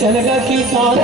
चलेगा किसान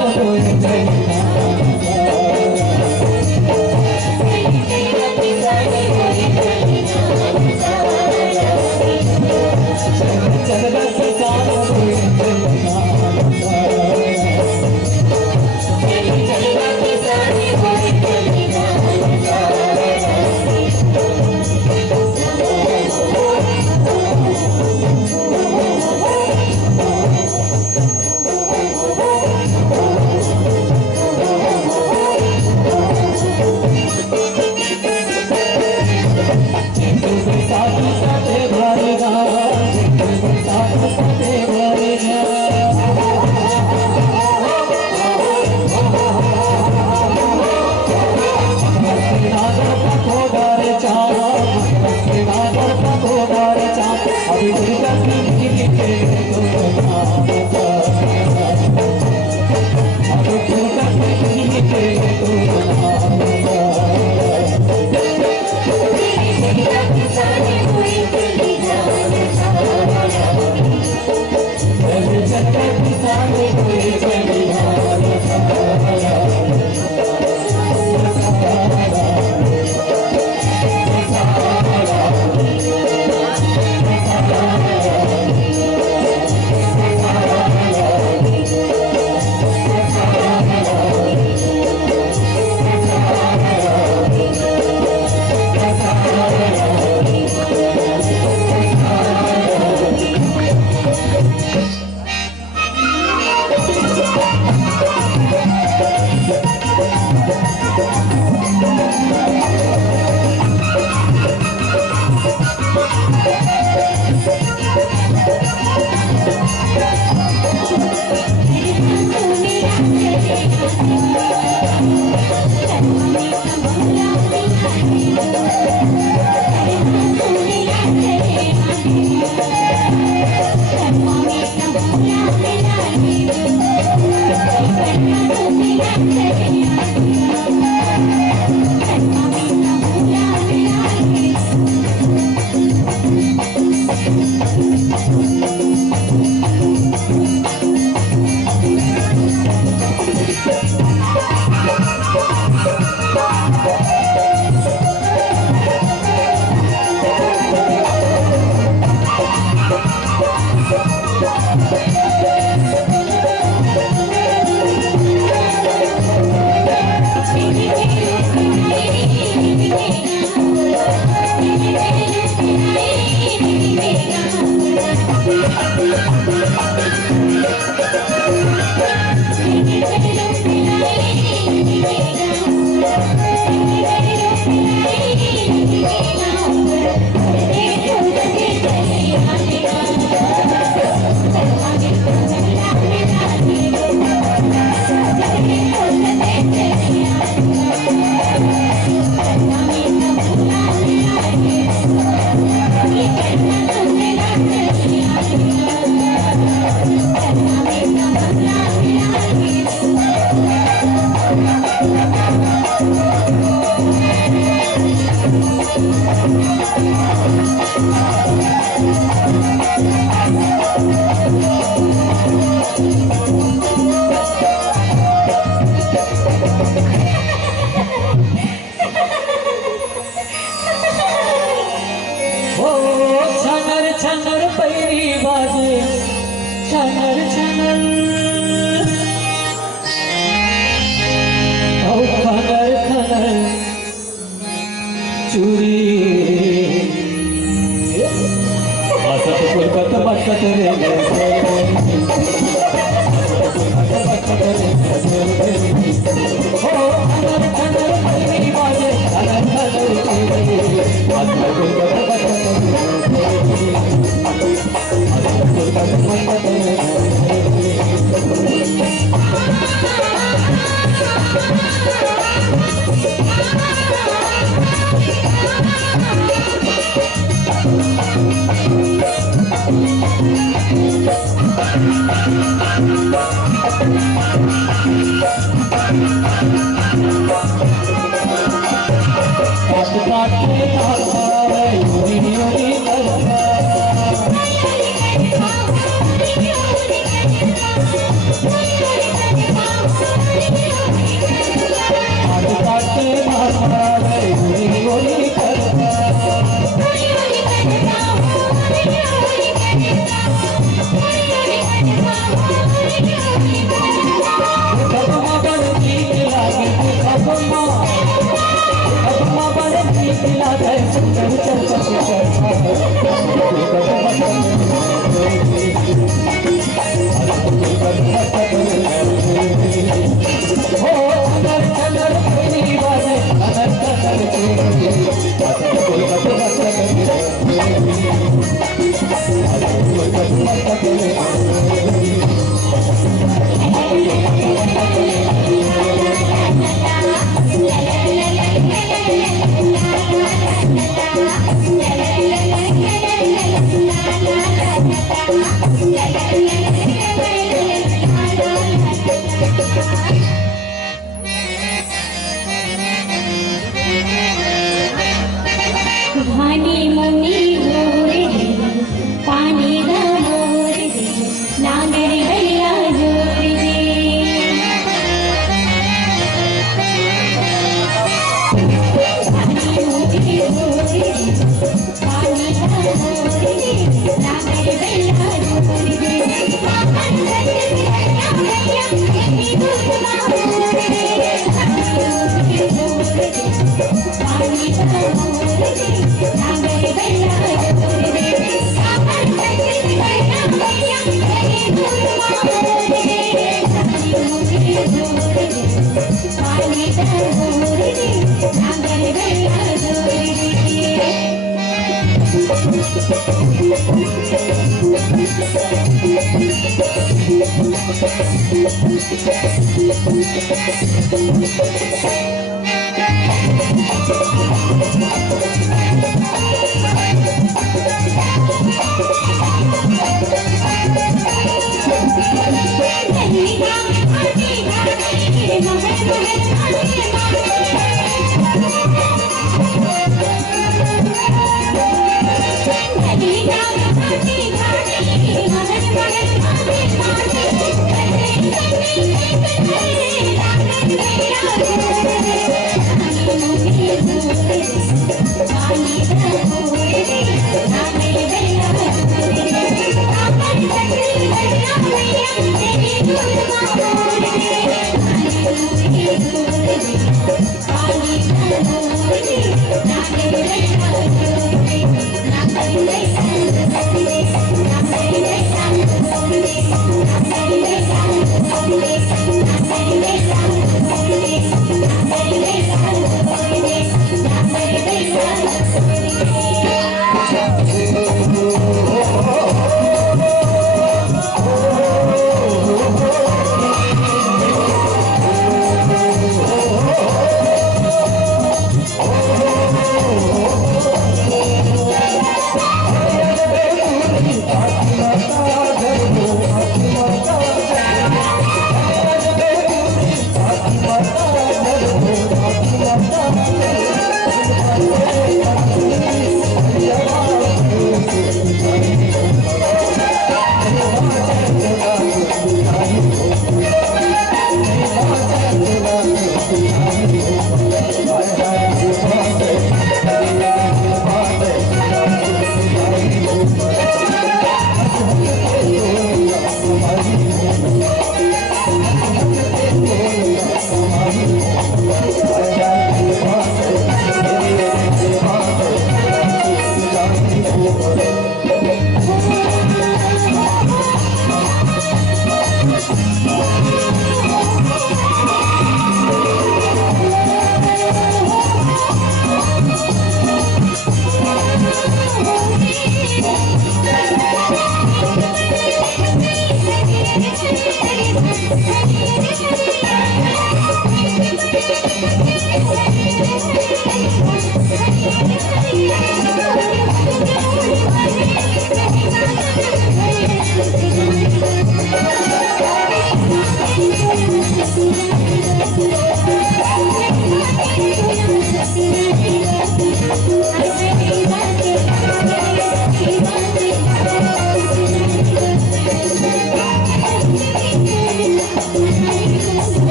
Hey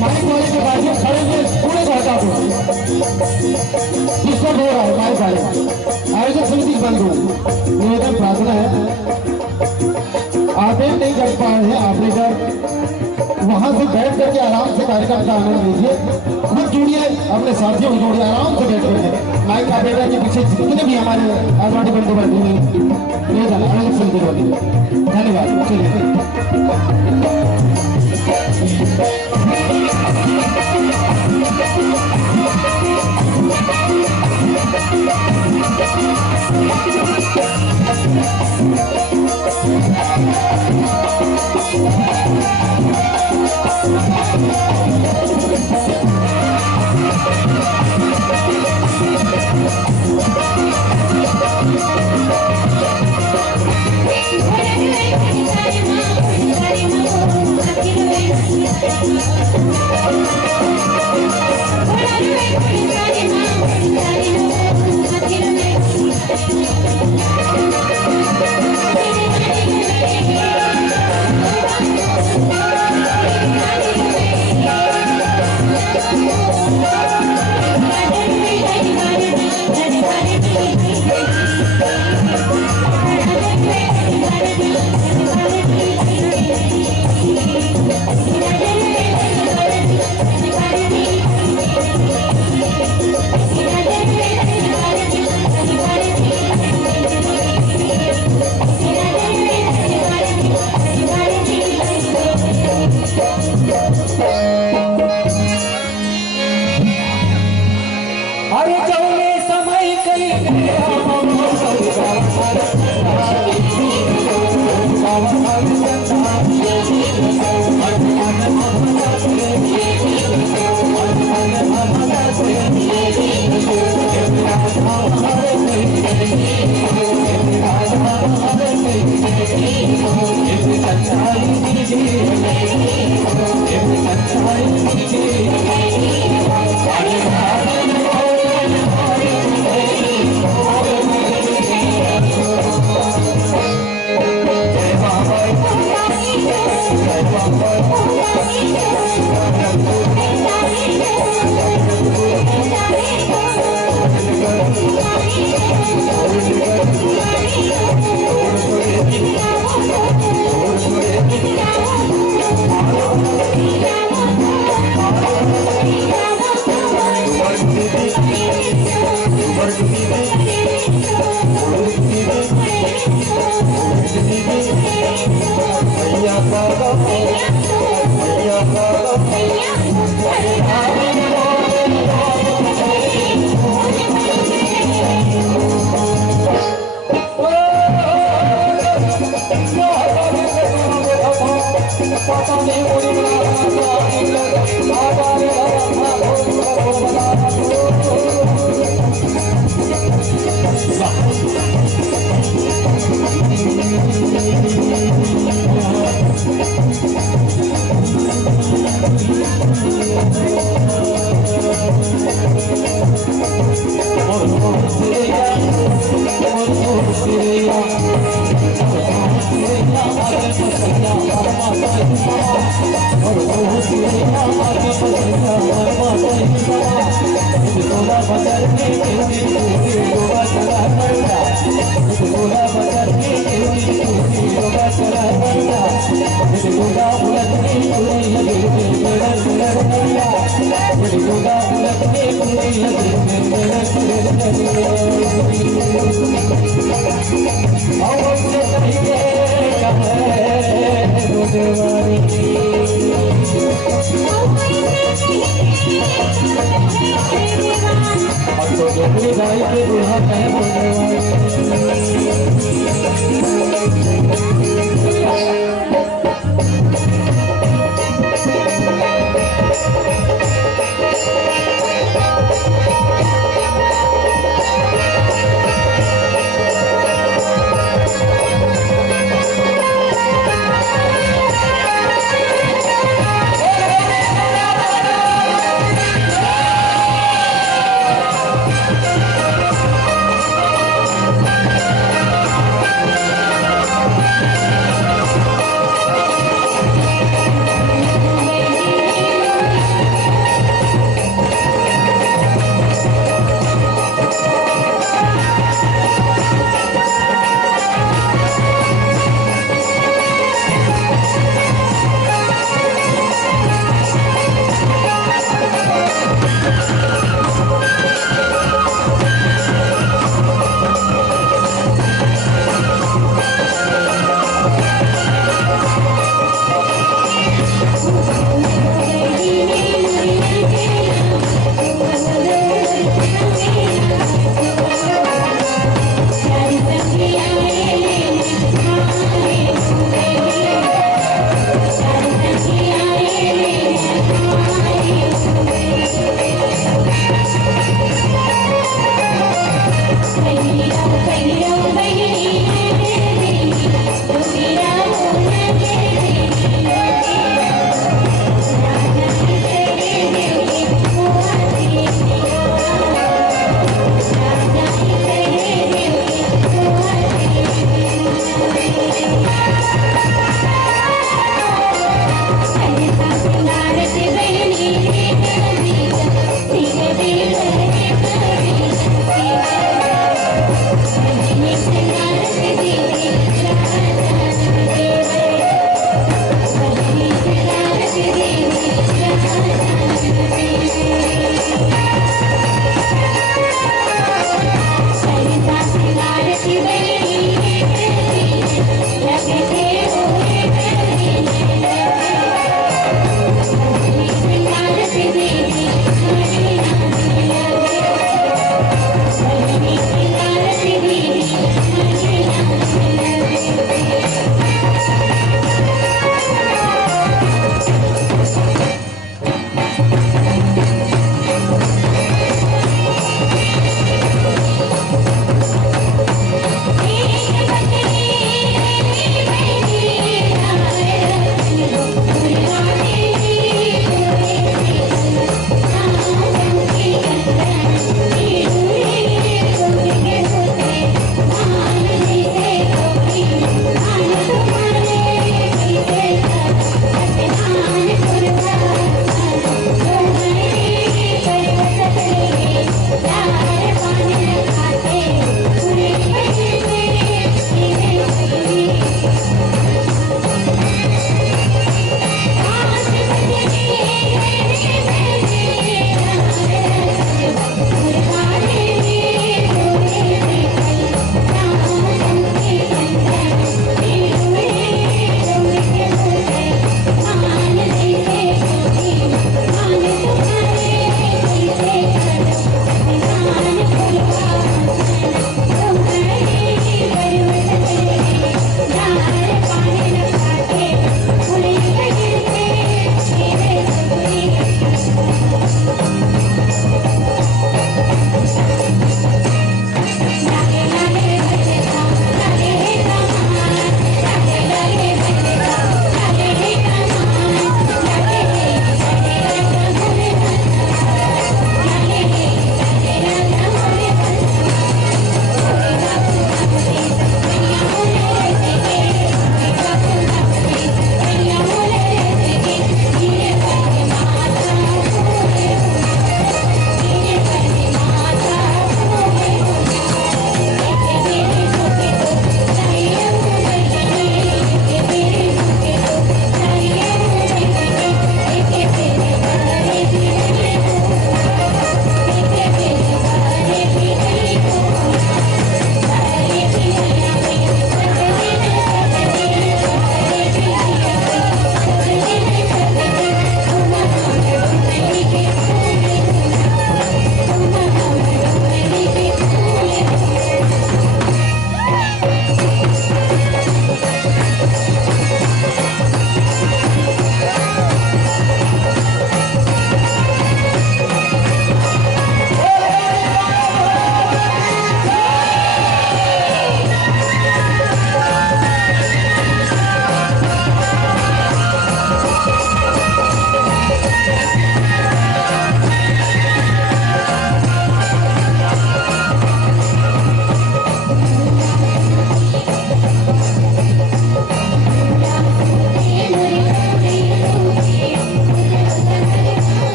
mic वाले के बाजू खड़े हुए पूरे को हटा दो। डिस्टर्ब हो रहा है माइक वाले। आयोजक समिति बंद हो। निवेदन प्रार्थना है, आदेश नहीं कर पा रहे हैं ऑपरेटर, वहां से बैठ करके आराम से कार्यक्रम का आनंद लीजिए। खुद जुड़िए, अपने साथियों को जोड़िए, आराम से बैठ करके। माइक ऑपरेटर के पीछे जितने भी हमारे आजमाटी बंधु बैठे हैं, निवेदन आयोजक समिति को धन्यवाद। चलिए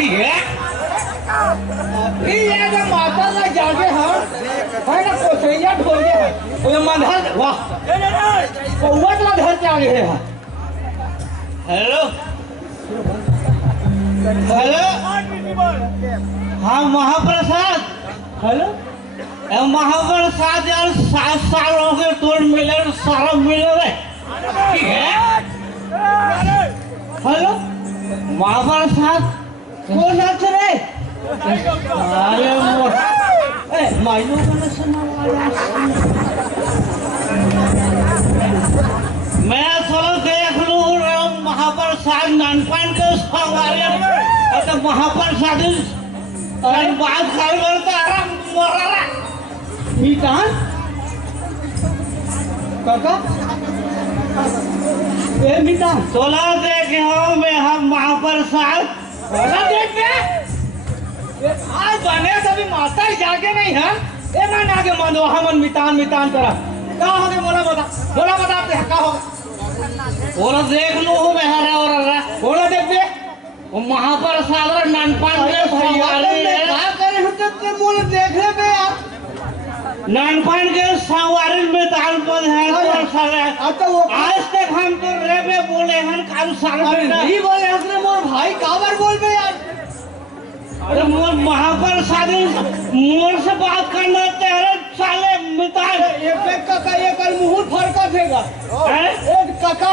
ये जो माता ना जागे है ना कोसैया ढोल के है वो मंधर वाह कौवा तो घर के आगे है। हेलो हेलो हाँ महाप्रसाद हेलो महाप्रसाद यार 7 साल हो गए तोड़ मिले सारा मिले हेलो महाप्रसाद कौन है रे अरे माइलो मैं चलो देख लूँ महाप्रसाद नानपान के तो महाप्रसाद बात कर आराम मोरा मीटान काका ए मीटान चला देखे हो मैं हम महाप्रसाद देख आज बने सभी माता ही जाके नहीं है ए ना आगे मानो हमन मितान मितान करा का हो गए बोला बता आपने का हो बोला देख लो हो मैं हरा और बोला देख दे वो महाप्रसाद और नानपान के सवारी का करे हम तो बोले देख ले बे यार नानपान के सवारी में दाल पद है और सारे आज तक हम तो रेबे बोले हम काम साल नहीं बोले असले मोर भाई काबर बोल बे यार अरे मोर महाप्रसाद मोर से बात करना तेरे साले मितान एक काका एक मुंह फरका देगा एक काका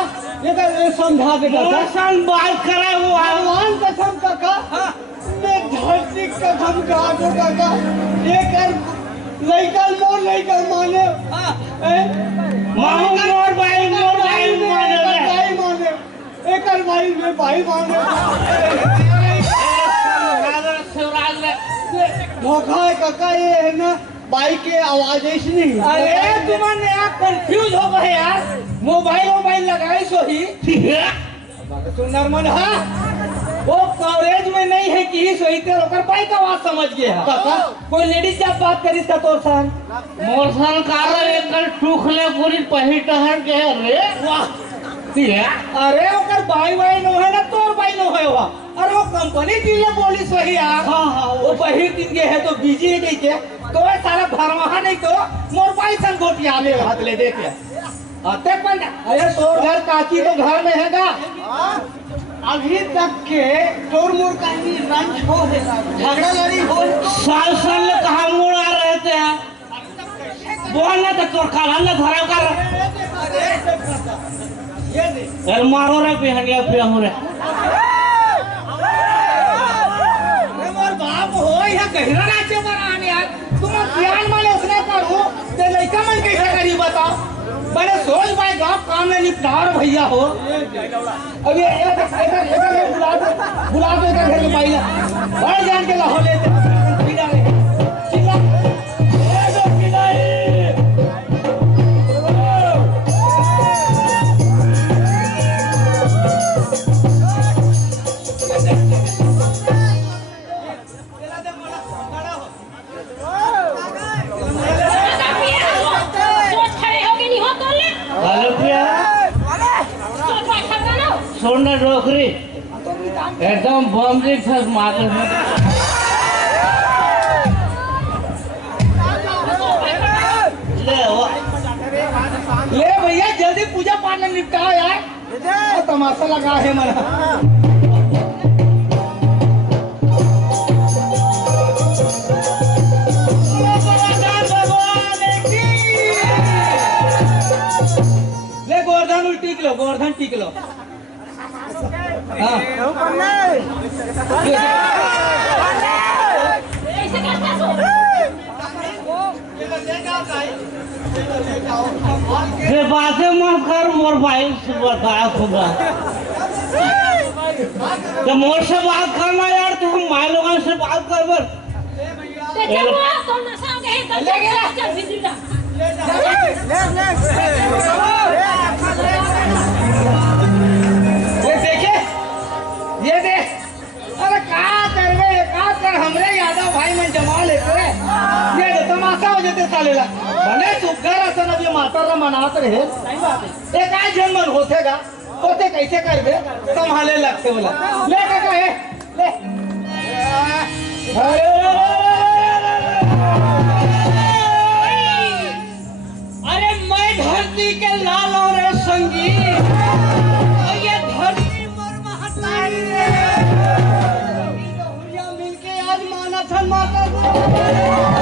एक समझा देगा सन बात करे वो भगवान कसम काका मैं धरती कसम का दो काका एक लइका मोर लइका माने मोर भाई माने एक भाई में भाई माने धोखा है काका ये है ना बाइक के आवाज ऐसी नहीं अरे तुम्हारे आप कंफ्यूज हो गए यार मोबाइल लगाए सो ही सुंदर मन हाँ वो कवरेज में नहीं है कि सोई ते ओकर बाइक आवाज समझ गया काका कोई लेडीज जब बात करी था तोर सन मोर सन कार एक टूखले पूरी पही टहर के रे वाह अरे ओकर बाई नो है ना तोर बाई नो है वा अरे वो कंपनी की ये पुलिस वही यार हाँ वो पही दिन के है तो बिजी है कहते तो सारा भरवाहा नहीं तो मोर बाई सन गोटिया ले हाथ ले देखे आते पण अरे तोर घर काची तो घर में हैगा अभी तक के तोर मोर कहीं रंज हो झगड़ा लड़ी हो साल कहाँ मोड़ आ रहते हैं बोलना तो तोर काला ना धरा कर यार मारो रे पिहनिया पे हो रे मोर बाप हो या कहरा नाचे बनाने यार तुम ज्ञान माने उसने करो ते लइका मन कैसे करी बताओ बड़े सोच भाई गांव काम में निपटार भैया हो अभी बुला दो इधर घर भाई बड़ जान के लाहौर ले बिना रे छोड़ना डोकरी एकदम बम की फस मार ले भैया जल्दी पूजा पाठ में निपटाओ यार तमाशा लगा है मना ले गोवर्धन टीक लो हाँ ये बातें मत कर मोर भाई से बताया खुदा तो मोर से बात करना यार तो हम माय लोगों से बात कर बर ये देख अरे का कर हमरे यादव भाई मन जमा लेते ये तमाशा हो जाते साले ला भले सुगर असन अभी माता ला मनात रहे सही बात है एक आज जन मन होतेगा होते कैसे करबे संभाले लगते बोला ले काका है ले अरे मैं धरती के लाल और संगीत, और ये धरती मर महतारी रे, मिलके आज माना था माता